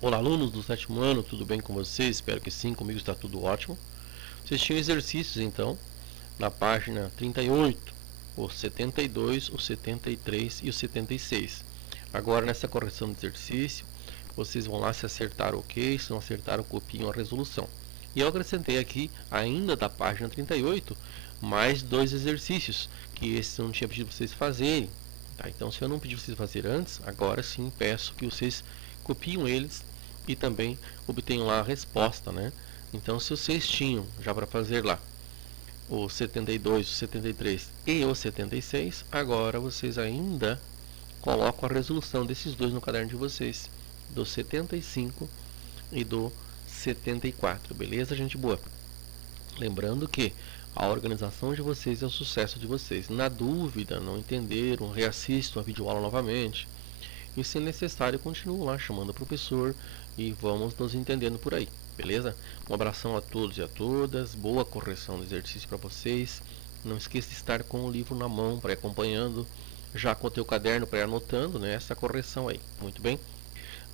Olá, alunos do sétimo ano, tudo bem com vocês? Espero que sim, comigo está tudo ótimo. Vocês tinham exercícios então, na página 38, o 72, o 73 e o 76. Agora, nessa correção de exercício, vocês vão lá se acertar o ok, se não acertaram, copiem a resolução. E eu acrescentei aqui, ainda da página 38, mais dois exercícios, que esse eu não tinha pedido para vocês fazerem. Tá? Então, se eu não pedi para vocês fazerem antes, agora sim peço que vocês copiem eles e também obtenham lá a resposta, né? Então, se vocês tinham já para fazer lá o 72, o 73 e o 76, agora vocês ainda colocam a resolução desses dois no caderno de vocês, do 75 e do 74, beleza, gente boa? Lembrando que a organização de vocês é o sucesso de vocês. Na dúvida, não entenderam, reassistam a videoaula novamente. E se necessário, continuo lá chamando o professor e vamos nos entendendo por aí, beleza? Um abração a todos e a todas, boa correção do exercício para vocês. Não esqueça de estar com o livro na mão para ir acompanhando, já com o teu caderno para ir anotando, né, essa correção aí. Muito bem?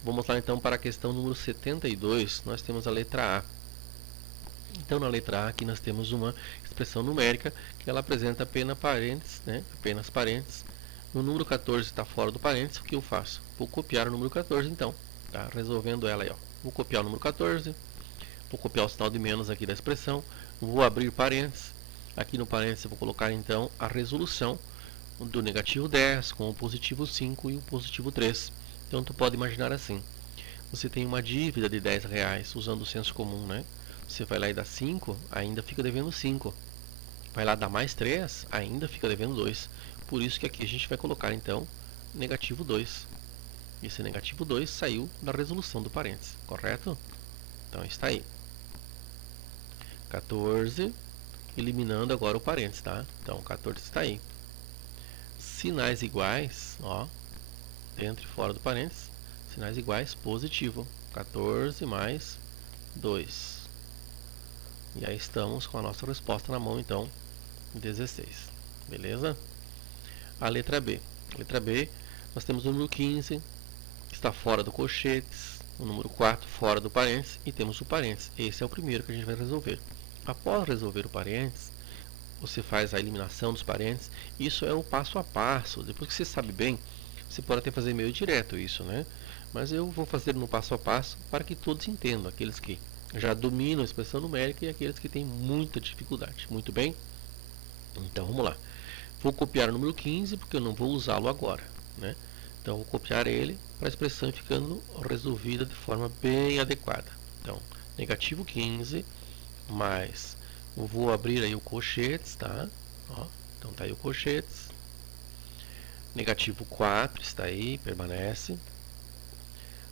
Vamos lá então para a questão número 72, nós temos a letra A. Então na letra A aqui nós temos uma expressão numérica que ela apresenta apenas parênteses, né? Apenas parênteses. No número 14 está fora do parênteses, o que eu faço? Vou copiar o número 14 então, tá? Resolvendo ela aí, ó. Vou copiar o número 14, vou copiar o sinal de menos aqui da expressão, vou abrir parênteses. Aqui no parênteses eu vou colocar então a resolução do negativo 10 com o positivo 5 e o positivo 3. Então tu pode imaginar assim, você tem uma dívida de R$ 10 usando o senso comum, né? Você vai lá e dá 5, ainda fica devendo 5. Vai lá dar mais 3, ainda fica devendo 2. Por isso que aqui a gente vai colocar então negativo 2. Esse negativo 2 saiu da resolução do parênteses, correto? Então está aí. 14, eliminando agora o parênteses, tá? Então 14 está aí. Sinais iguais, ó, dentro e fora do parênteses. Sinais iguais, positivo. 14 mais 2. E aí estamos com a nossa resposta na mão, então, 16. Beleza? A letra B. A letra B, nós temos o número 15, que está fora do colchetes, o número 4 fora do parênteses, e temos o parênteses. Esse é o primeiro que a gente vai resolver. Após resolver o parênteses, você faz a eliminação dos parênteses. Isso é o passo a passo. Depois que você sabe bem, você pode até fazer meio direto isso, né? Mas eu vou fazer no passo a passo para que todos entendam, aqueles que já dominam a expressão numérica e aqueles que têm muita dificuldade. Muito bem? Então vamos lá. Vou copiar o número 15 porque eu não vou usá-lo agora, né? Então vou copiar ele para a expressão ficando resolvida de forma bem adequada. Então, negativo 15 mais, eu vou abrir aí o colchetes, tá? Ó, então tá aí o colchetes. Negativo 4 está aí, permanece.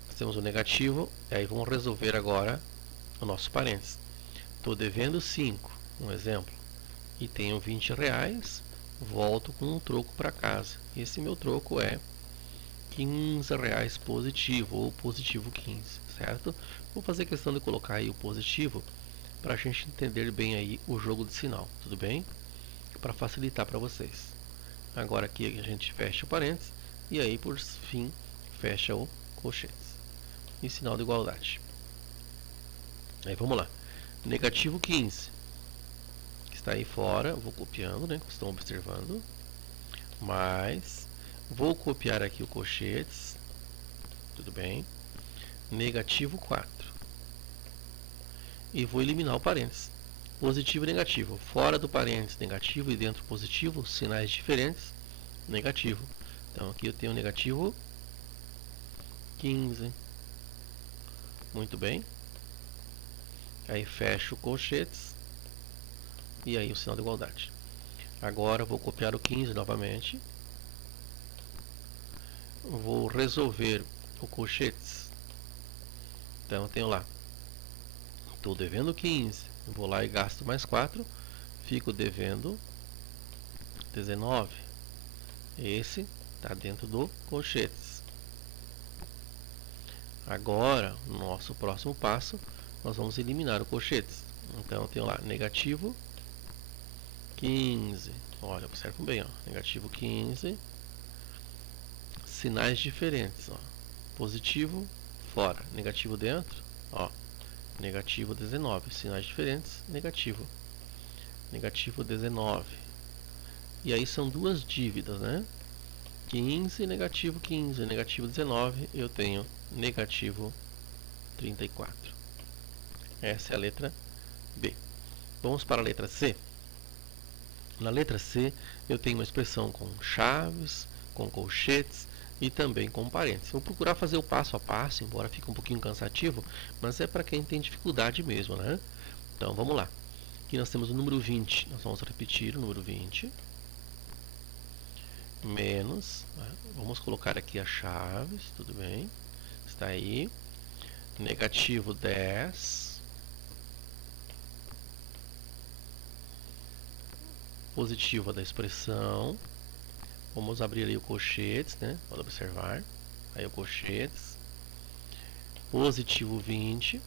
Nós temos o negativo, e aí vamos resolver agora o nosso parênteses. Estou devendo 5, um exemplo, e tenho R$ 20, volto com um troco para casa. Esse meu troco é R$ 15 positivo, ou positivo 15, certo? Vou fazer questão de colocar aí o positivo para a gente entender bem aí o jogo de sinal, tudo bem? Para facilitar para vocês. Agora aqui a gente fecha o parênteses e aí por fim fecha o colchetes. E sinal de igualdade. Aí vamos lá. Negativo 15, que está aí fora, vou copiando, né? Como estão observando. Mais, vou copiar aqui o colchetes, tudo bem? Negativo 4. E vou eliminar o parênteses. Positivo e negativo. Fora do parênteses negativo e dentro positivo, sinais diferentes, negativo. Então aqui eu tenho negativo 15. Muito bem. Aí fecho colchetes. E aí o sinal de igualdade. Agora vou copiar o 15 novamente. Vou resolver o colchetes. Então eu tenho lá. Estou devendo 15. Vou lá e gasto mais 4. Fico devendo 19. Esse está dentro do colchetes. Agora, no nosso próximo passo, nós vamos eliminar o colchetes. Então eu tenho lá negativo 15. Olha, observam bem, ó. Negativo 15. Sinais diferentes, ó. Positivo fora, negativo dentro, ó, negativo 19, sinais diferentes, negativo, negativo 19. E aí são duas dívidas, né? 15, negativo 15, negativo 19, eu tenho negativo 34. Essa é a letra B. Vamos para a letra C. Na letra C, eu tenho uma expressão com chaves, com colchetes e também com parênteses. Vou procurar fazer o passo a passo, embora fique um pouquinho cansativo, mas é para quem tem dificuldade mesmo, né? Então, vamos lá. Aqui nós temos o número 20. Nós vamos repetir o número 20. Menos, né? Vamos colocar aqui as chaves, tudo bem? Está aí. Negativo 10. Positiva da expressão. Vamos abrir aí o colchetes, né? Pode observar. Aí o colchetes. Positivo 20.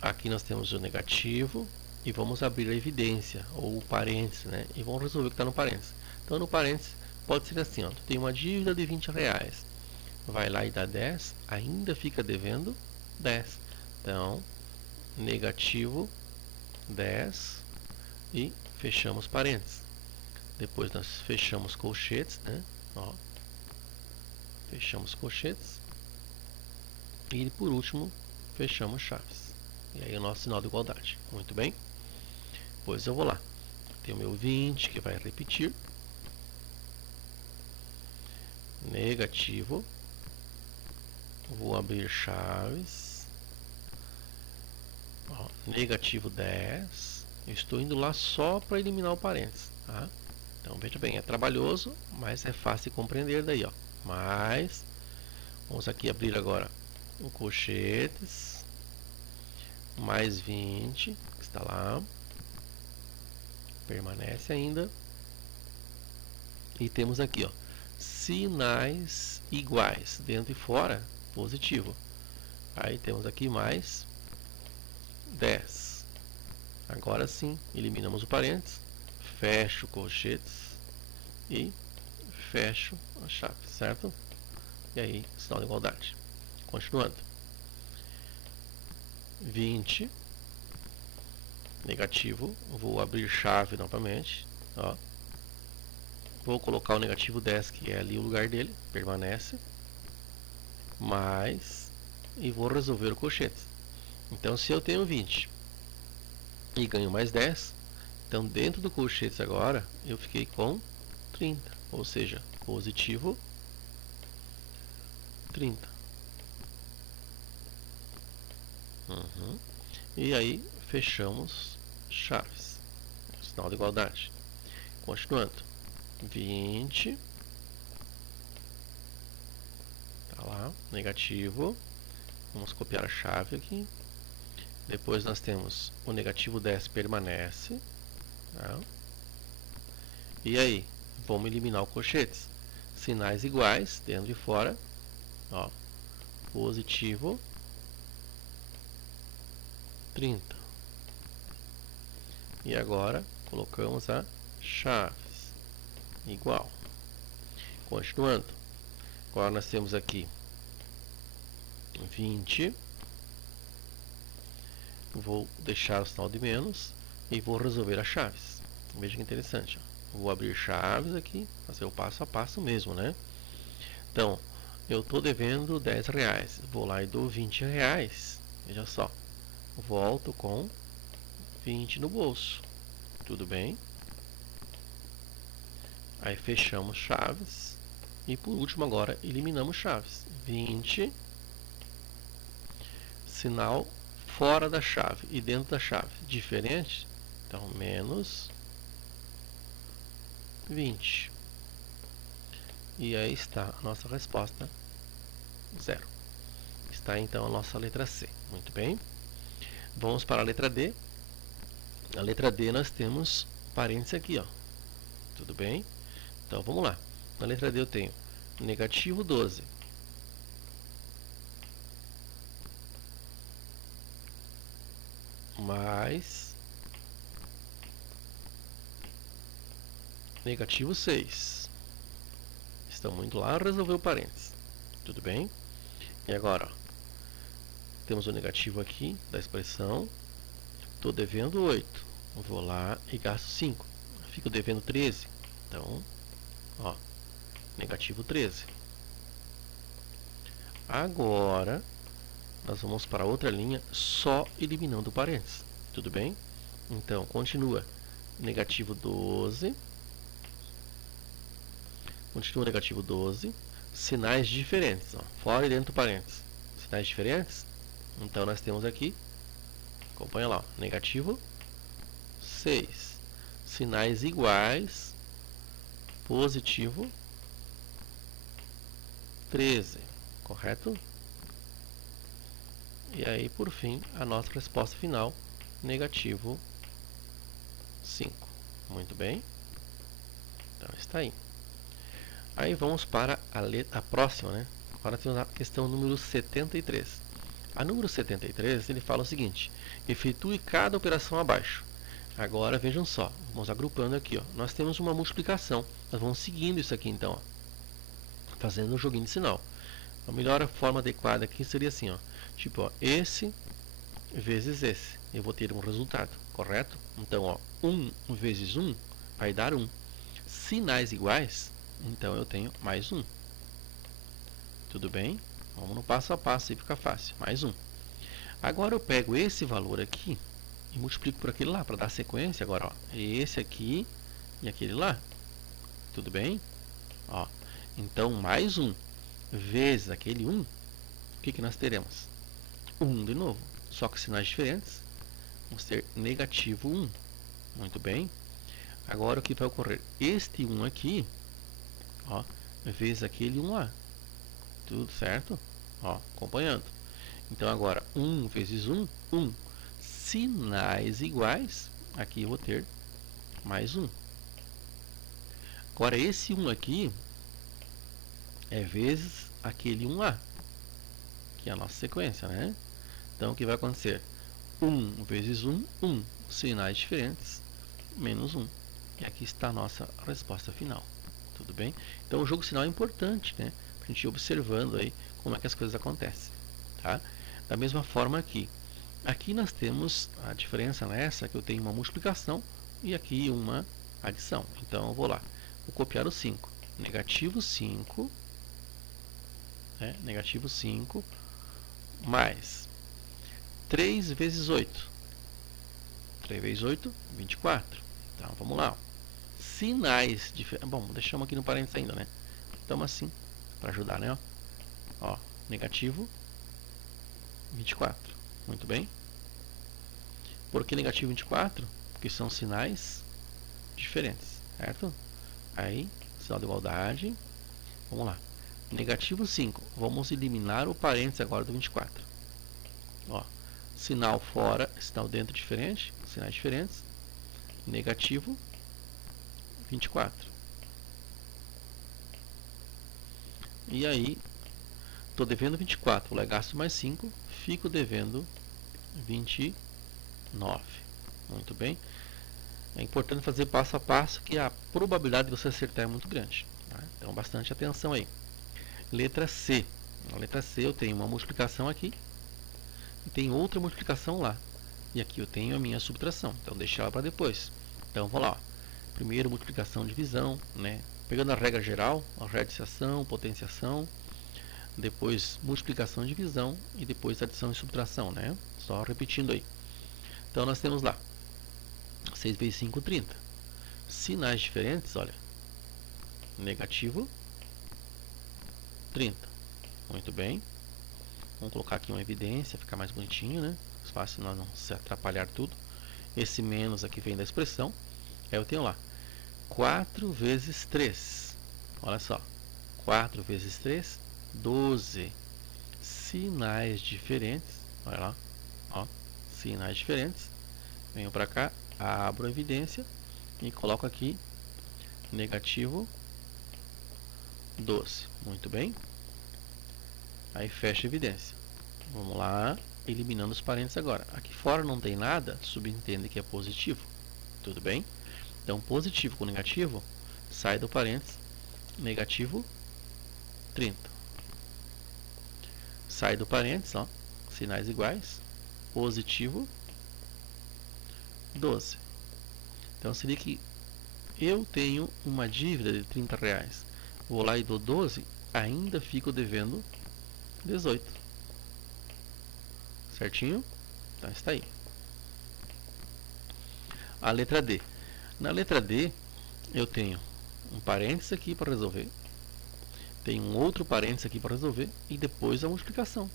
Aqui nós temos o negativo. E vamos abrir a evidência, ou o parênteses, né? E vamos resolver o que está no parênteses. Então, no parênteses, pode ser assim, ó. Tu tem uma dívida de 20 reais. Vai lá e dá 10, ainda fica devendo 10. Então, negativo 10 e fechamos parênteses. Depois nós fechamos colchetes, né? Ó, fechamos colchetes. E por último, fechamos chaves. E aí o nosso sinal de igualdade. Muito bem? Pois eu vou lá. Tem o meu 20 que vai repetir. Negativo. Vou abrir chaves. Ó, negativo 10. Eu estou indo lá só para eliminar o parênteses. Tá? Então veja bem, é trabalhoso, mas é fácil de compreender daí. Ó. Mas, vamos aqui abrir agora o colchetes. Mais 20, que está lá. Permanece ainda. E temos aqui, ó, sinais iguais, dentro e fora, positivo. Aí temos aqui mais 10. Agora sim, eliminamos o parênteses, fecho colchetes e fecho a chave, certo? E aí, sinal de igualdade. Continuando. 20, negativo, vou abrir chave novamente, ó. Vou colocar o negativo 10, que é ali o lugar dele, permanece, mais, e vou resolver o colchete. Então, se eu tenho 20 e ganho mais 10, então dentro do colchete agora, eu fiquei com 30, ou seja, positivo 30. E aí, fechamos chaves. Sinal de igualdade. Continuando. 20. Tá lá, negativo. Vamos copiar a chave aqui. Depois nós temos o negativo 10 permanece. Tá? E aí, vamos eliminar o colchetes. Sinais iguais, dentro e fora. Ó, positivo 30. E agora, colocamos a chaves. Igual. Continuando. Agora nós temos aqui 20. Vou deixar o sinal de menos e vou resolver as chaves. Veja que interessante. Ó. Vou abrir chaves aqui, fazer o passo a passo mesmo, né? Então, eu estou devendo 10 reais. Vou lá e dou 20 reais. Veja só. Volto com 20 no bolso. Tudo bem? Aí fechamos chaves. E por último agora eliminamos chaves. 20. Sinal fora da chave e dentro da chave. Diferente? Então, menos 20. E aí está a nossa resposta, 0. Está então a nossa letra C. Muito bem. Vamos para a letra D. Na letra D nós temos parênteses aqui, ó. Tudo bem? Então vamos lá. Na letra D eu tenho negativo 12. Mais negativo 6. estamos indo lá resolver o parênteses. Tudo bem? E agora, ó, temos o negativo aqui da expressão. Estou devendo 8. Vou lá e gasto 5. Fico devendo 13. Então, ó, negativo 13. Agora, nós vamos para outra linha só eliminando o parênteses. Tudo bem? Então, continua. Negativo 12. Continua negativo 12. Sinais diferentes. Ó, fora e dentro do parênteses. Sinais diferentes. Então, nós temos aqui, acompanha lá, ó, negativo 6. Sinais iguais. Positivo 13. Correto? E aí, por fim, a nossa resposta final, negativo 5. Muito bem. Então, está aí. Aí vamos para a próxima, né? Agora temos a questão número 73. A número 73, ele fala o seguinte: efetue cada operação abaixo. Agora, vejam só, vamos agrupando aqui, ó. Nós temos uma multiplicação. Nós vamos seguindo isso aqui, então, ó, fazendo um joguinho de sinal. A melhor forma adequada aqui seria assim, ó. Tipo, ó, esse vezes esse. Eu vou ter um resultado, correto? Então, ó, 1 vezes 1 vai dar 1. Sinais iguais, então eu tenho mais 1. Tudo bem? Vamos no passo a passo e fica fácil. Mais 1. Agora eu pego esse valor aqui e multiplico por aquele lá, para dar sequência. Agora, ó, esse aqui e aquele lá. Tudo bem? Ó, então, mais 1 vezes aquele 1, o que nós teremos? 1 de novo, só que sinais diferentes. Vamos ter negativo 1. Muito bem. Agora, o que vai ocorrer? Este 1 aqui, ó, vezes aquele 1 lá. Tudo certo? Ó, acompanhando. Então, agora, 1 vezes 1, 1. Sinais iguais, aqui eu vou ter mais 1. Agora, esse 1 aqui é vezes aquele 1 lá, que é a nossa sequência, né? Então, o que vai acontecer? 1 vezes 1, 1. Sinais diferentes, menos 1. E aqui está a nossa resposta final. Tudo bem? Então, o jogo sinal é importante, né? Para a gente ir observando aí como é que as coisas acontecem. Tá? Da mesma forma aqui. Aqui nós temos a diferença nessa, que eu tenho uma multiplicação e aqui uma adição. Então, eu vou lá. Vou copiar o 5. Negativo 5. Negativo 5 mais 3 vezes 8. 3 vezes 8, 24. Então, vamos lá. Sinais diferentes. Bom, deixamos aqui no parênteses ainda, né? Então, assim, para ajudar, né? Ó, negativo 24. Muito bem. Por que negativo 24? Porque são sinais diferentes, certo? Aí, sinal de igualdade. Vamos lá. Negativo 5. Vamos eliminar o parênteses agora do 24. Ó, sinal fora, sinal dentro diferente, sinais diferentes. Negativo 24. E aí, estou devendo 24, vou lá, gasto mais 5, fico devendo 29. Muito bem. É importante fazer passo a passo, que a probabilidade de você acertar é muito grande. Tá? Então, bastante atenção aí. Letra C. Na letra C eu tenho uma multiplicação aqui e tem outra multiplicação lá. E aqui eu tenho a minha subtração. Então, deixa ela para depois. Então, vou lá. Ó. Primeiro, multiplicação, divisão, né? Pegando a regra geral, a radiciação, potenciação. Depois, multiplicação, divisão. E depois, adição e subtração, né? Só repetindo aí. Então, nós temos lá 6 vezes 5, 30. Sinais diferentes, olha. Negativo 30. Muito bem. Vamos colocar aqui uma evidência, ficar mais bonitinho, né? Mais fácil nós não se atrapalhar tudo. Esse menos aqui vem da expressão. Aí eu tenho lá 4 vezes 3. Olha só. 4 vezes 3, 12. Sinais diferentes. Olha lá. Ó, sinais diferentes. Venho para cá, abro a evidência e coloco aqui negativo 12. Muito bem. Aí fecha a evidência. Vamos lá, eliminando os parênteses agora. Aqui fora não tem nada, subentende que é positivo. Tudo bem? Então, positivo com negativo, sai do parênteses, negativo 30. Sai do parênteses, ó, sinais iguais, positivo 12. Então seria que eu tenho uma dívida de 30 reais. Vou lá e dou 12, ainda fico devendo 18. Certinho? Então está aí. A letra D. Na letra D, eu tenho um parênteses aqui para resolver. Tem um outro parênteses aqui para resolver. E depois a multiplicação.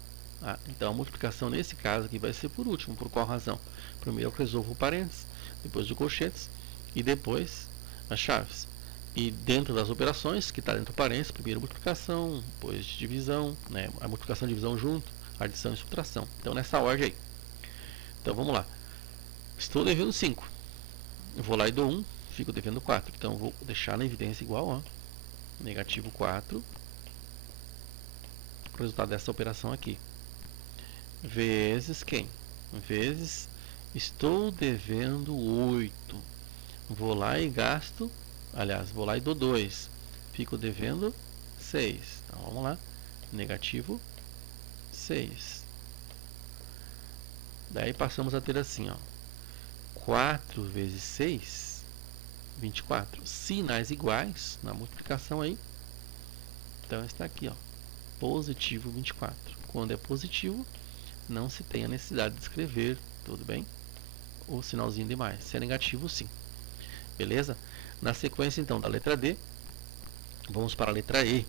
Então a multiplicação nesse caso aqui vai ser por último. Por qual razão? Primeiro eu resolvo o parênteses, depois o colchetes e depois as chaves. E dentro das operações, que está dentro do parênteses, primeiro multiplicação, depois divisão, né? A multiplicação e divisão junto, adição e subtração. Então nessa ordem aí. Então vamos lá. Estou devendo 5. Eu vou lá e dou 1, fico devendo 4. Então vou deixar na evidência igual, ó, negativo 4. O resultado dessa operação aqui. Vezes quem? Vezes estou devendo 8. Vou lá e gasto, aliás, vou lá e dou 2. Fico devendo 6. Então vamos lá. Negativo 6. Daí passamos a ter assim, ó. 4 vezes 6, 24. Sinais iguais na multiplicação aí. Então está aqui, ó. Positivo 24. Quando é positivo, não se tem a necessidade de escrever, tudo bem? O sinalzinho de mais. Se é negativo, sim. Beleza? Na sequência, então, da letra D, vamos para a letra E.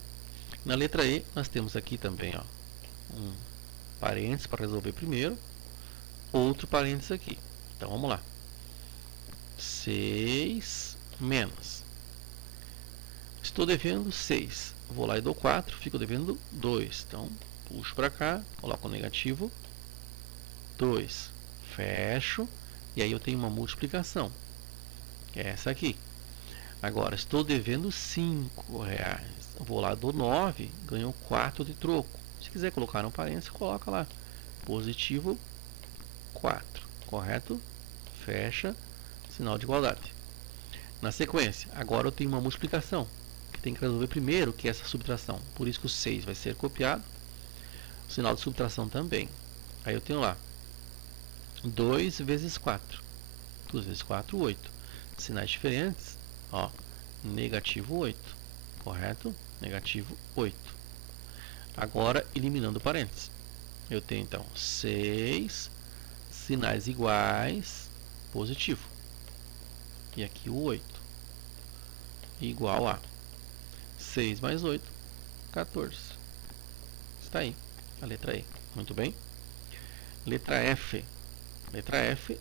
Na letra E, nós temos aqui também, ó, um parênteses para resolver primeiro, outro parênteses aqui. Então, vamos lá. 6 menos. Estou devendo 6. Vou lá e dou 4, fico devendo 2. Então, puxo para cá, coloco o negativo 2. Fecho. E aí eu tenho uma multiplicação, que é essa aqui. Agora, estou devendo 5 reais. Vou lá, dou 9, ganho 4 de troco. Se quiser colocar um parênteses, coloca lá. Positivo 4. Correto? Fecha. Sinal de igualdade. Na sequência, agora eu tenho uma multiplicação, que tem que resolver primeiro, que é essa subtração. Por isso que o 6 vai ser copiado. O sinal de subtração também. Aí eu tenho lá 2 vezes 4. 2 vezes 4, 8. Sinais diferentes. Ó, negativo 8. Correto? Negativo 8. Agora, eliminando parênteses. Eu tenho, então, 6, sinais iguais, positivo. E aqui o 8. Igual a 6 mais 8, 14. Está aí, a letra E. Muito bem. Letra F. Letra F,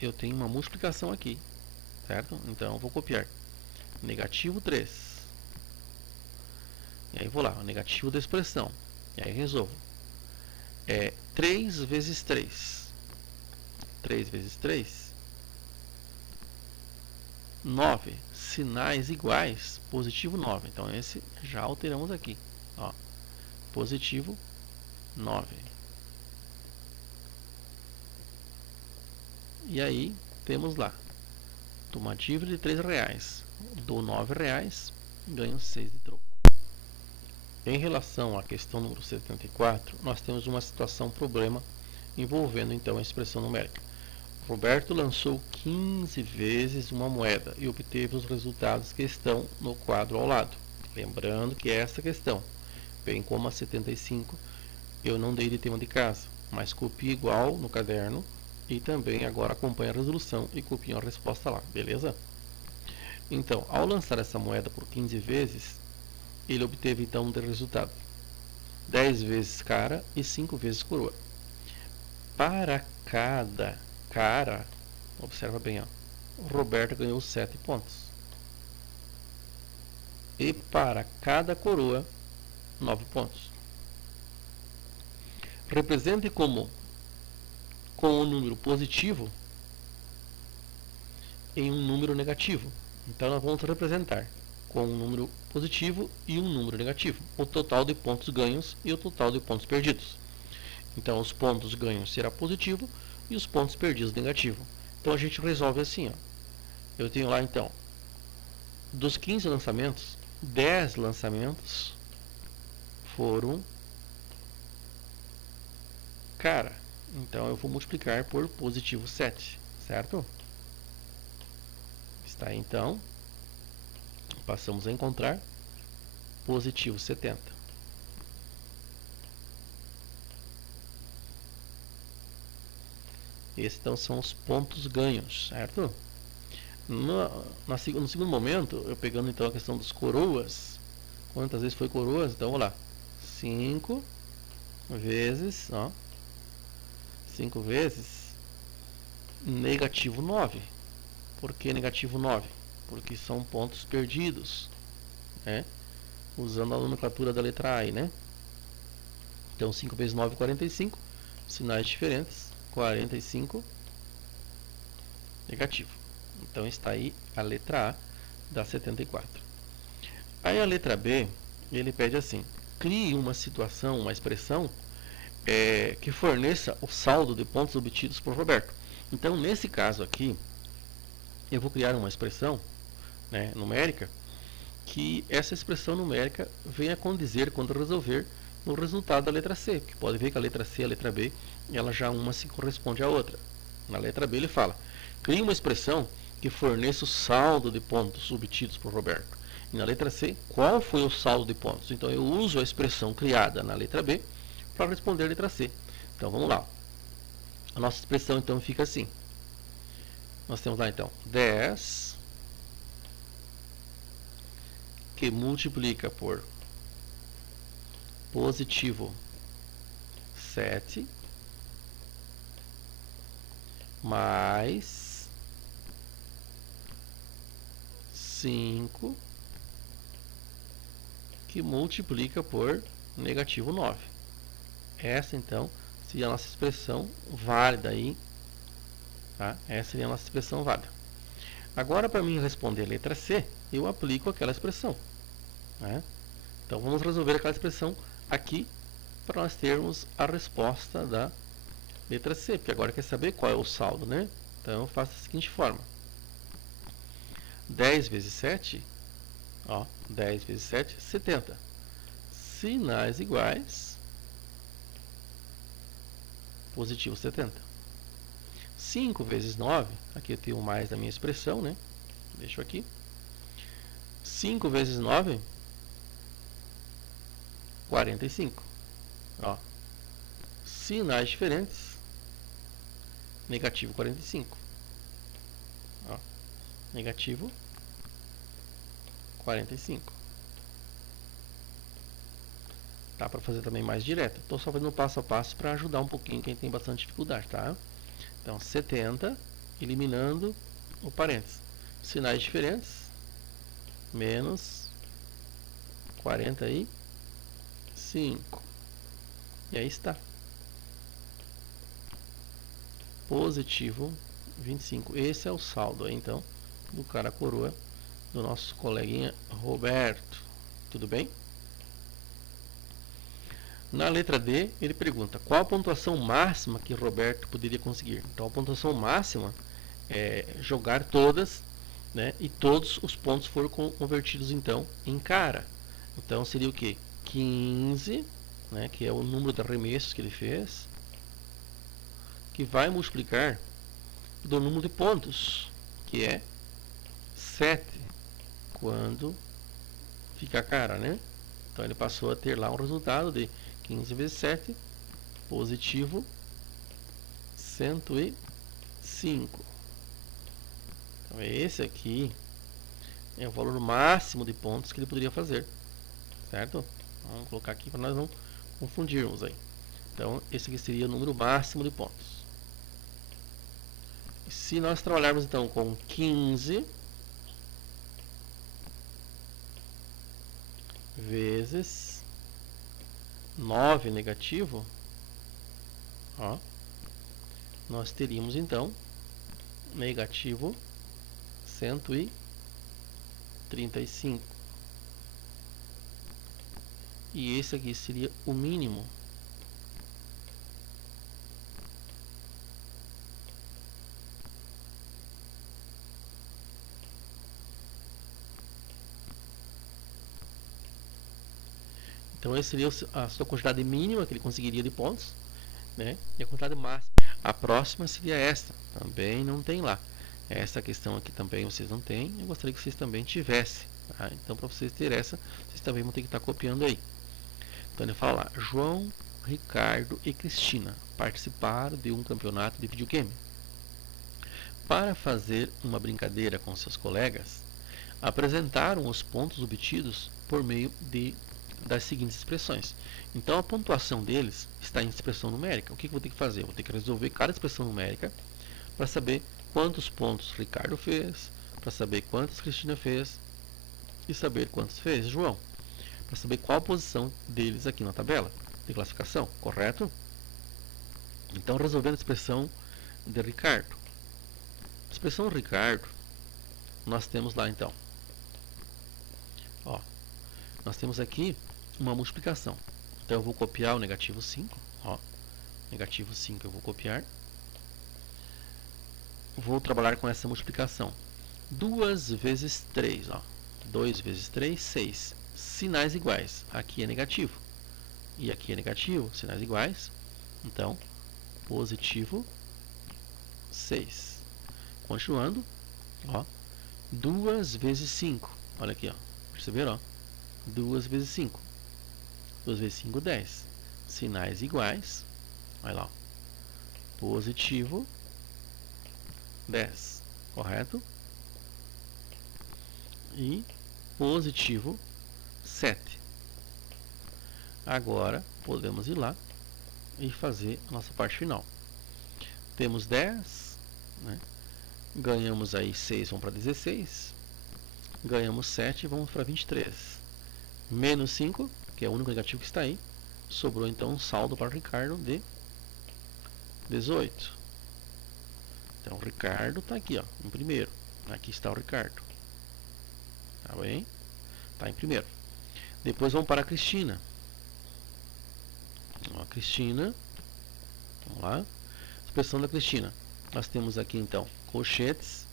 eu tenho uma multiplicação aqui. Certo? Então, eu vou copiar. Negativo 3. E aí vou lá, o negativo da expressão. E aí resolvo. 3 vezes 3. 3 vezes 3. 9. Sinais iguais, positivo 9. Então, esse já alteramos aqui. Ó, positivo 9. E aí, temos lá. Uma dívida de 3 reais. Dou 9 reais, ganho 6 de troco. Em relação à questão número 74, nós temos uma situação problema envolvendo então a expressão numérica. Roberto lançou 15 vezes uma moeda e obteve os resultados que estão no quadro ao lado. Lembrando que essa questão, bem como a 75, eu não dei de tema de casa, mas copio igual no caderno e também agora acompanho a resolução e copio a resposta lá, beleza? Então, ao lançar essa moeda por 15 vezes, ele obteve então de resultado 10 vezes cara e 5 vezes coroa. Para cada cara, observa bem, ó, Roberto ganhou 7 pontos. E para cada coroa, 9 pontos. Represente com um número positivo em um número negativo. Então nós vamos representar com um número positivo e um número negativo, o total de pontos ganhos e o total de pontos perdidos. Então os pontos ganhos será positivo e os pontos perdidos negativo. Então a gente resolve assim, ó. Eu tenho lá então, dos 15 lançamentos, 10 lançamentos for um cara. Então eu vou multiplicar por positivo 7, certo? Está aí, então. Passamos a encontrar positivo 70. Esses então são os pontos ganhos, certo? No segundo momento, eu pegando então a questão dos coroas, quantas vezes foi coroas? Então, vamos lá. 5 vezes, ó, 5 vezes negativo 9. Por que negativo 9? Porque são pontos perdidos, né? Usando a nomenclatura da letra A aí, né? Então, 5 vezes 9, 45. Sinais diferentes. 45 negativo. Então, está aí a letra A dá 74. Aí a letra B, ele pede assim: crie uma situação, uma expressão que forneça o saldo de pontos obtidos por Roberto. Então, nesse caso aqui, eu vou criar uma expressão, né, numérica, que essa expressão numérica venha condizer, quando resolver, no resultado da letra C. Porque pode ver que a letra C e a letra B, ela já uma se corresponde à outra. Na letra B ele fala: crie uma expressão que forneça o saldo de pontos obtidos por Roberto. E na letra C, qual foi o saldo de pontos? Então eu uso a expressão criada na letra B para responder a letra C. Então vamos lá. A nossa expressão então fica assim. Nós temos lá então 10 que multiplica por positivo 7 mais 5 que multiplica por negativo 9. Essa então seria a nossa expressão válida aí, tá? Essa seria a nossa expressão válida. Agora, para mim responder a letra C, eu aplico aquela expressão, né? Então vamos resolver aquela expressão aqui para nós termos a resposta da letra C, porque agora quer saber qual é o saldo, né? Então eu faço da seguinte forma: 10 vezes 7, ó, 10 vezes 7, 70. Sinais iguais, positivo 70. 5 vezes 9, aqui eu tenho mais da minha expressão, né? Deixo aqui. 5 vezes 9, 45. Ó, sinais diferentes, negativo 45. Ó, negativo 45. Dá para fazer também mais direto. Estou só fazendo passo a passo para ajudar um pouquinho quem tem bastante dificuldade, tá? Então, 70, eliminando o parênteses. Sinais diferentes, menos 45. E aí está. Positivo 25. Esse é o saldo aí, então, do cara coroa do nosso coleguinha Roberto. Tudo bem? Na letra D, ele pergunta qual a pontuação máxima que Roberto poderia conseguir. Então, a pontuação máxima é jogar todas, né, e todos os pontos foram convertidos, então, em cara. Então, seria o quê? 15, né, que é o número de arremessos que ele fez, que vai multiplicar do número de pontos, que é 7, quando fica cara, né? Então, ele passou a ter lá um resultado de 15 vezes 7, positivo 105. Então, esse aqui é o valor máximo de pontos que ele poderia fazer, certo? Vamos colocar aqui para nós não confundirmos aí. Então, esse aqui seria o número máximo de pontos. Se nós trabalharmos então com 15 vezes 9 negativo, ó, nós teríamos então negativo 135. E esse aqui seria o mínimo. Então essa seria a sua quantidade mínima que ele conseguiria de pontos, né? E a quantidade máxima. A próxima seria esta, também não tem lá. Essa questão aqui também vocês não têm, eu gostaria que vocês também tivessem. Tá? Então para vocês terem essa, vocês também vão ter que estar copiando aí. Então ele fala lá, João, Ricardo e Cristina participaram de um campeonato de videogame. Para fazer uma brincadeira com seus colegas, apresentaram os pontos obtidos por meio das seguintes expressões. Então a pontuação deles está em expressão numérica. O que eu vou ter que fazer? Eu vou ter que resolver cada expressão numérica para saber quantos pontos Ricardo fez, para saber quantos Cristina fez e saber quantos fez João, para saber qual a posição deles aqui na tabela de classificação, correto? Então resolvendo a expressão de Ricardo. A expressão Ricardo, nós temos lá então, ó, nós temos aqui uma multiplicação. Então eu vou copiar o negativo 5, ó, negativo 5 eu vou copiar. Vou trabalhar com essa multiplicação. 2 vezes 3, ó, 2 vezes 3, 6. Sinais iguais, aqui é negativo e aqui é negativo, sinais iguais, então positivo 6. Continuando, ó, 2 vezes 5, olha aqui, ó, perceberam? Ó? 2 vezes 5, 2 vezes 5, 10. Sinais iguais, olha lá, ó, positivo 10, correto? E positivo 7. Agora podemos ir lá e fazer a nossa parte final. Temos 10, né? Ganhamos aí 6, vamos para 16. Ganhamos 7, vamos para 23. Menos 5, que é o único negativo que está aí. Sobrou então um saldo para o Ricardo de 18. Então o Ricardo está aqui, ó, em primeiro. Aqui está o Ricardo. Tá bem? Está em primeiro. Depois vamos para a Cristina. Ó, a Cristina. Vamos lá. Expressão da Cristina. Nós temos aqui então colchetes.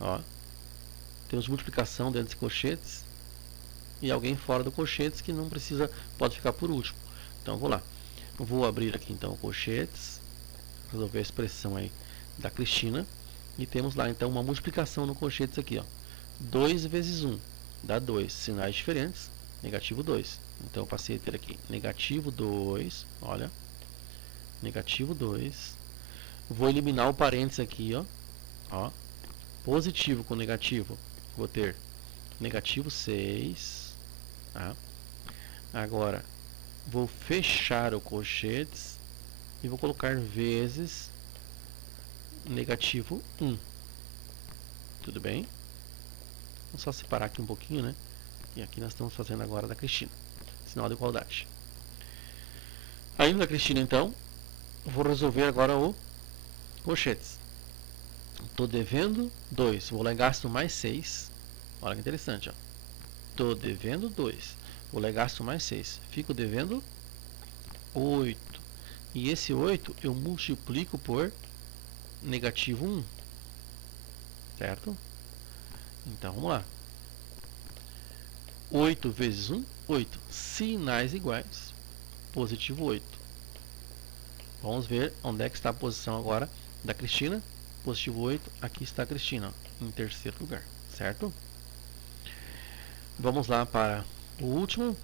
Ó, temos multiplicação dentro de colchetes. E alguém fora do colchetes que não precisa, pode ficar por último. Então vou lá. Eu vou abrir aqui então colchetes. Resolver a expressão aí da Cristina. E temos lá então uma multiplicação no colchetes aqui, ó. 2 vezes 1 dá 2, sinais diferentes, negativo 2. Então eu passei a ter aqui negativo 2, olha, negativo 2. Vou eliminar o parênteses aqui, ó, positivo com negativo, vou ter negativo 6. Tá? Agora vou fechar o colchetes e vou colocar vezes negativo 1. Tudo bem? Vamos só separar aqui um pouquinho, né? E aqui nós estamos fazendo agora da Cristina. Sinal de igualdade. Ainda da Cristina, então, vou resolver agora o colchetes. Estou devendo 2. Vou lá e gasto mais 6. Olha que interessante, ó. Estou devendo 2. Vou lá e gasto mais 6. Fico devendo 8. E esse 8 eu multiplico por negativo 1. Certo? Então, vamos lá. 8 vezes 1, 8. Sinais iguais, positivo 8. Vamos ver onde é que está a posição agora da Cristina. Positivo 8, aqui está a Cristina, ó, em terceiro lugar, certo? Vamos lá para o último,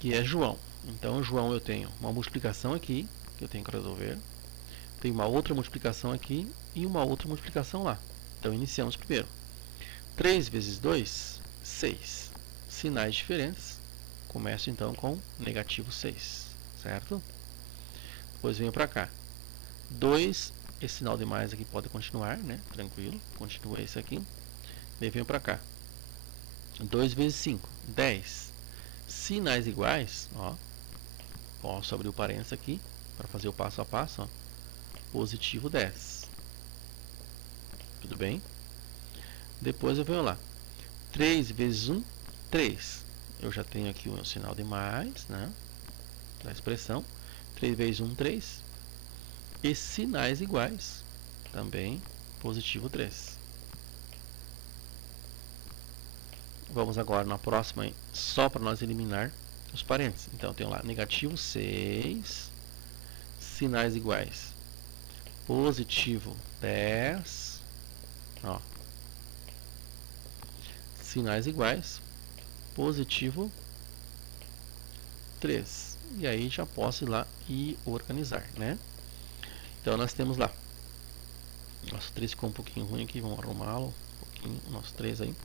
que é João. Então, João eu tenho uma multiplicação aqui, que eu tenho que resolver. Tem uma outra multiplicação aqui e uma outra multiplicação lá. Então, iniciamos primeiro. 3 vezes 2, 6. Sinais diferentes. Começo então com negativo 6, certo? Depois venho para cá. 2, esse sinal de mais aqui pode continuar, né? Tranquilo, continua esse aqui. Daí venho para cá. 2 vezes 5, 10. Sinais iguais, ó. Posso abrir o parênteses aqui para fazer o passo a passo, ó. Positivo 10. Tudo bem? Depois eu venho lá. 3 vezes 1, 3. Eu já tenho aqui o sinal de mais, né? Da expressão. 3 vezes 1, 3. E sinais iguais. Também positivo 3. Vamos agora na próxima, só para nós eliminar os parênteses. Então, eu tenho lá negativo 6, sinais iguais, positivo 10, ó, sinais iguais, positivo 3. E aí já posso ir lá e organizar, né? Então, nós temos lá, nosso 3 ficou um pouquinho ruim aqui, vamos arrumá-lo um pouquinho, nosso 3 aí.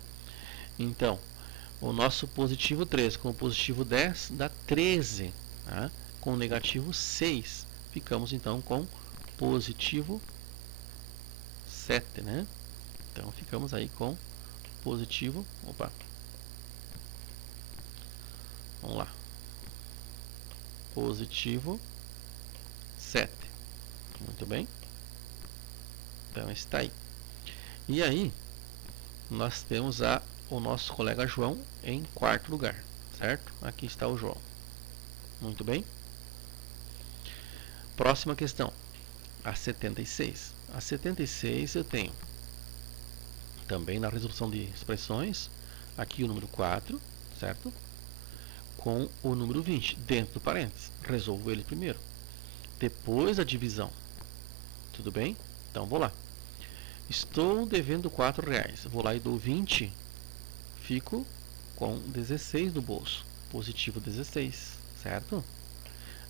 Então, o nosso positivo 3 com o positivo 10 dá 13, tá? Com o negativo 6, ficamos então com positivo 7, né? Então, ficamos aí com positivo, vamos lá, positivo 7, muito bem, então está aí. E aí, nós temos o nosso colega João em quarto lugar, certo? Aqui está o João, muito bem. Próxima questão, a 76. A 76 eu tenho também na resolução de expressões, aqui o número 4, certo? Com o número 20 dentro do parênteses. Resolvo ele primeiro. Depois a divisão. Tudo bem? Então vou lá. Estou devendo R$4. Vou lá e dou 20. Fico com 16 no bolso. Positivo 16, certo?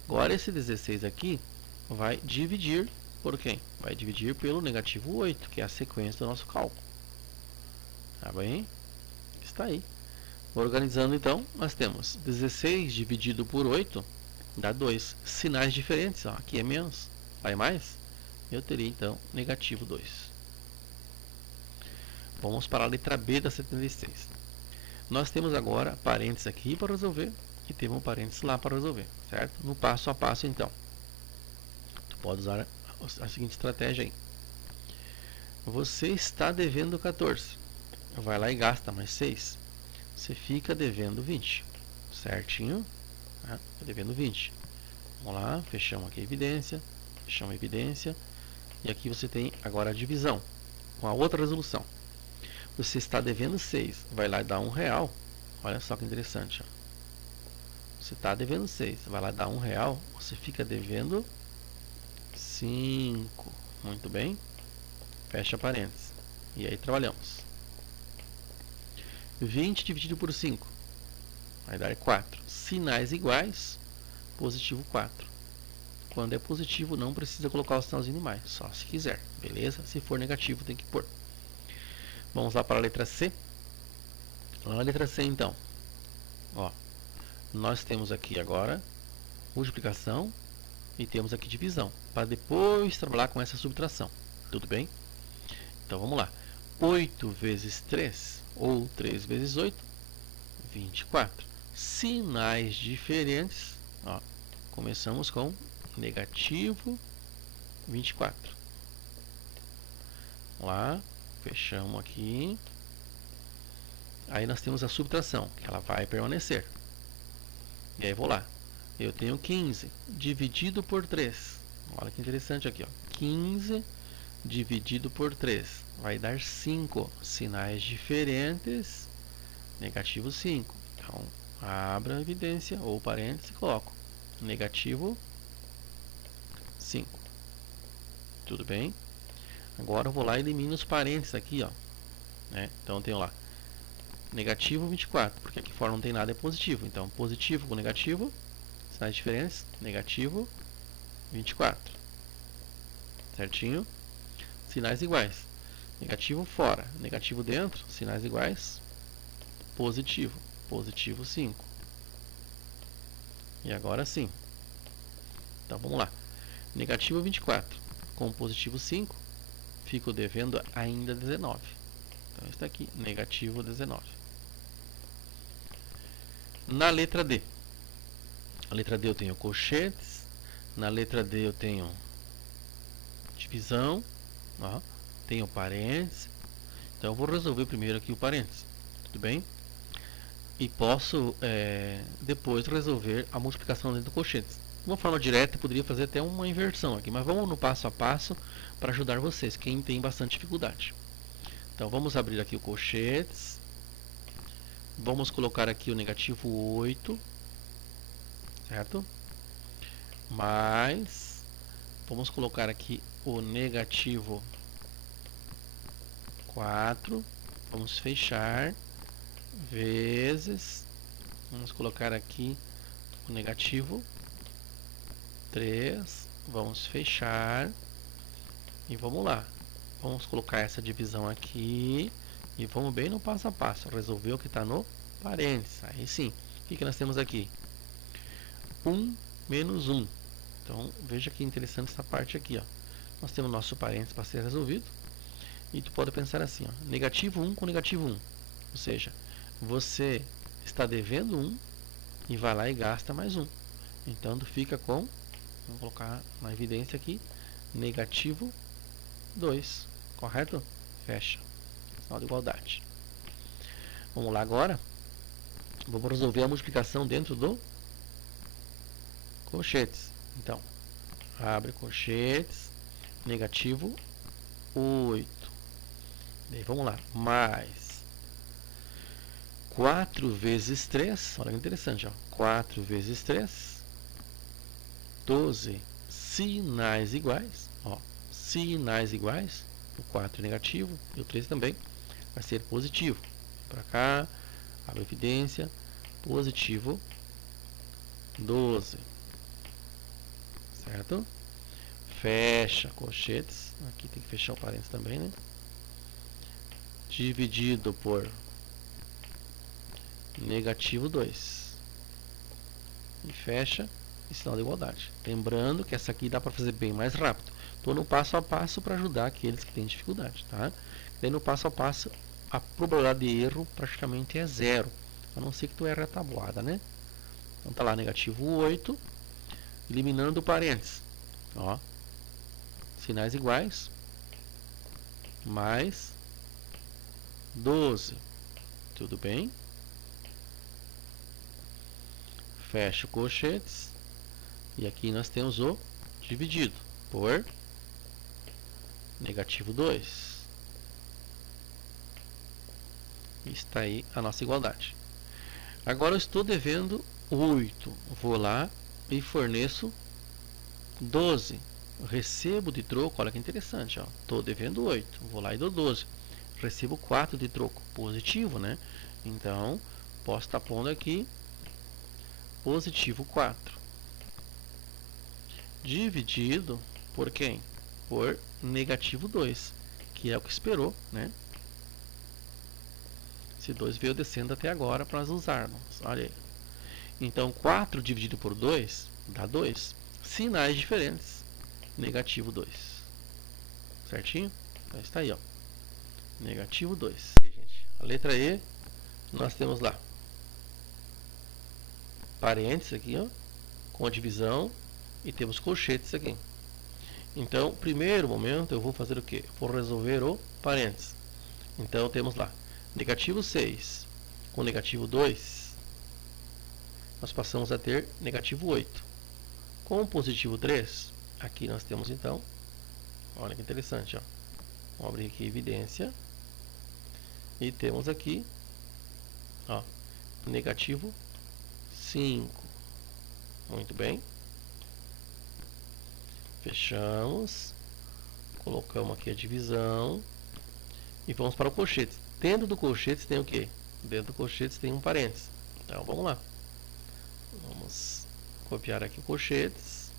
Agora esse 16 aqui vai dividir por quem? Vai dividir pelo negativo 8, que é a sequência do nosso cálculo. Tá bem? Está aí. Organizando então, nós temos 16 dividido por 8 dá 2. Sinais diferentes, ó. Aqui é menos, lá é mais. Eu teria então negativo 2. Vamos para a letra B da 76. Nós temos agora parênteses aqui para resolver e temos um parênteses lá para resolver, certo? No passo a passo então. Tu pode usar a seguinte estratégia aí. Você está devendo 14. Vai lá e gasta mais 6. Você fica devendo 20. Certinho? Tá? Devendo 20. Vamos lá, fechamos aqui a evidência. Fechamos a evidência. E aqui você tem agora a divisão. Com a outra resolução. Você está devendo 6. Vai lá e dá R$1. Olha só que interessante. Ó. Você está devendo 6. Vai lá e dá R$1. Você fica devendo 5. Muito bem. Fecha parênteses. E aí trabalhamos. 20 dividido por 5 vai dar 4. Sinais iguais, positivo 4. Quando é positivo, não precisa colocar o sinalzinho de mais, só se quiser, beleza? Se for negativo, tem que pôr. Vamos lá para a letra C. Lá na letra C, então, ó, nós temos aqui agora multiplicação e temos aqui divisão, para depois trabalhar com essa subtração, tudo bem? Então vamos lá. 8 vezes 3, ou 3 vezes 8, 24. Sinais diferentes. Ó, começamos com negativo 24. Vamos lá, fechamos aqui. Aí nós temos a subtração, que ela vai permanecer. E aí vou lá. Eu tenho 15 dividido por 3. Olha que interessante aqui, ó. 15 dividido por 3 vai dar 5. Sinais diferentes, negativo 5. Então, abra a evidência ou parênteses e coloco negativo 5. Tudo bem? Agora eu vou lá e elimino os parênteses aqui, ó. Né? Então eu tenho lá negativo 24, porque aqui fora não tem nada, é positivo. Então, positivo com negativo, sinais diferentes, negativo 24. Certinho? Sinais iguais. Negativo fora, negativo dentro, sinais iguais, positivo, positivo 5. E agora sim. Então vamos lá. Negativo 24 com positivo 5, fico devendo ainda 19. Então está aqui, negativo 19. Na letra D. A letra D eu tenho colchetes. Na letra D eu tenho divisão. Ó, tenho parênteses. Então eu vou resolver primeiro aqui o parênteses. Tudo bem? E posso depois resolver a multiplicação dentro do colchetes. De uma forma direta, eu poderia fazer até uma inversão aqui, mas vamos no passo a passo para ajudar vocês, quem tem bastante dificuldade. Então vamos abrir aqui o colchetes. Vamos colocar aqui o negativo 8, certo? Mais, vamos colocar aqui o negativo 4, vamos fechar, vezes, vamos colocar aqui o negativo 3, vamos fechar, e vamos lá. Vamos colocar essa divisão aqui, e vamos bem no passo a passo, resolver o que está no parênteses. Aí sim, o que nós temos aqui? 1 menos 1. Então, veja que interessante essa parte aqui, ó. Nós temos nosso parênteses para ser resolvido. E tu pode pensar assim, ó, negativo 1 com negativo 1. Ou seja, você está devendo 1 e vai lá e gasta mais 1. Então, tu fica com, vamos colocar na evidência aqui, negativo 2. Correto? Fecha. Sinal de igualdade. Vamos lá agora. Vamos resolver a multiplicação dentro do colchetes. Então, abre colchetes, negativo 8. Daí vamos lá, mais 4 vezes 3, olha que interessante, ó. 4 vezes 3, 12 sinais iguais, ó, sinais iguais, o 4 é negativo e o 3 também vai ser positivo. Para cá, abre evidência, positivo 12, certo? Fecha colchetes, aqui tem que fechar o parênteses também, né? Dividido por negativo 2 e fecha e sinal de igualdade. Lembrando que essa aqui dá para fazer bem mais rápido. Estou no passo a passo para ajudar aqueles que têm dificuldade, tá? Daí no passo a passo a probabilidade de erro praticamente é zero, a não ser que tu erre a tabuada, né? Então tá lá negativo 8, eliminando o parênteses, ó, sinais iguais, mais 12, tudo bem? Fecha o colchetes e aqui nós temos o dividido por negativo 2. Está aí a nossa igualdade. Agora eu estou devendo 8. Vou lá e forneço 12. Recebo de troco, olha que interessante, estou devendo 8. Vou lá e dou 12. Recebo 4 de troco, positivo, né? Então, posso estar pondo aqui positivo 4. Dividido por quem? Por negativo 2, que é o que esperou, né? Esse 2 veio descendo até agora para nós usarmos. Olha aí. Então, 4 dividido por 2 dá 2. Sinais diferentes. Negativo 2. Certinho? Então, está aí, ó. Negativo 2. Gente, a letra E, nós temos lá parênteses aqui, ó, com a divisão, e temos colchetes aqui. Então, primeiro momento, eu vou fazer o quê? Vou resolver o parênteses. Então, temos lá negativo 6 com negativo 2, nós passamos a ter negativo 8. Com o positivo 3, aqui nós temos então, olha que interessante, ó. Vamos abrir aqui evidência, e temos aqui, ó, negativo 5. Muito bem. Fechamos, colocamos aqui a divisão, e vamos para o colchete. Dentro do colchete tem o que? Dentro do colchete tem um parênteses. Então, vamos lá. Vamos copiar aqui o colchetes.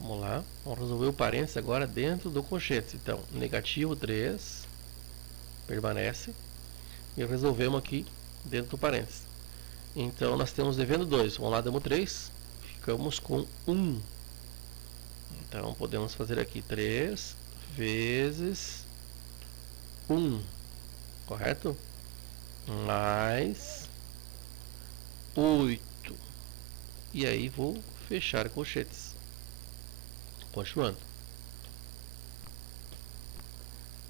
Vamos lá. Vamos resolver o parênteses agora dentro do colchete. Então, negativo 3 permanece. E resolvemos aqui dentro do parênteses. Então, nós temos devendo 2. Vamos lá, damos 3. Ficamos com 1. Então, podemos fazer aqui 3 vezes 1. Correto? Mais 8. E aí vou fechar colchetes. Continuando.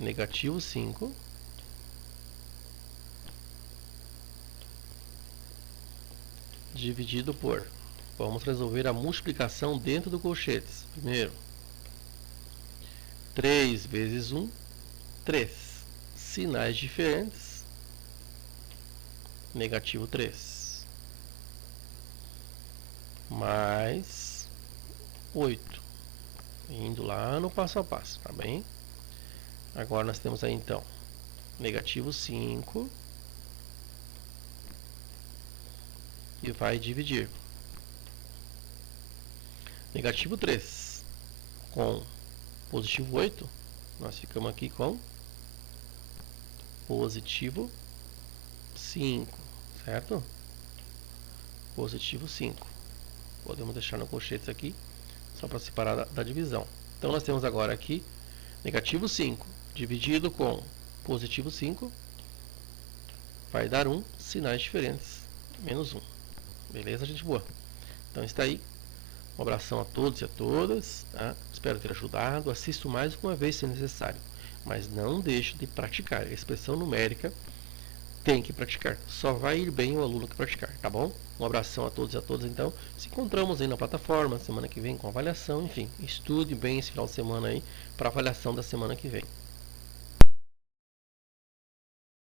Negativo 5. Dividido por. Vamos resolver a multiplicação dentro do colchetes. Primeiro. 3 vezes 1, 3. Sinais diferentes. negativo 3, mais 8, indo lá no passo a passo, tá bem? Agora nós temos aí então negativo 5 e vai dividir negativo 3 com positivo 8, nós ficamos aqui com positivo 5, certo? Positivo 5. Podemos deixar no colchete aqui, só para separar da divisão. Então nós temos agora aqui negativo 5 dividido com positivo 5 vai dar 1, sinais diferentes, menos 1. Beleza, gente boa? Então está aí. Um abração a todos e a todas. Tá? Espero ter ajudado. Assisto mais uma vez se necessário. Mas não deixe de praticar. A expressão numérica tem que praticar. Só vai ir bem o aluno que praticar, tá bom? Um abração a todos e a todas, então. Se encontramos aí na plataforma semana que vem com avaliação. Enfim, estude bem esse final de semana aí para a avaliação da semana que vem.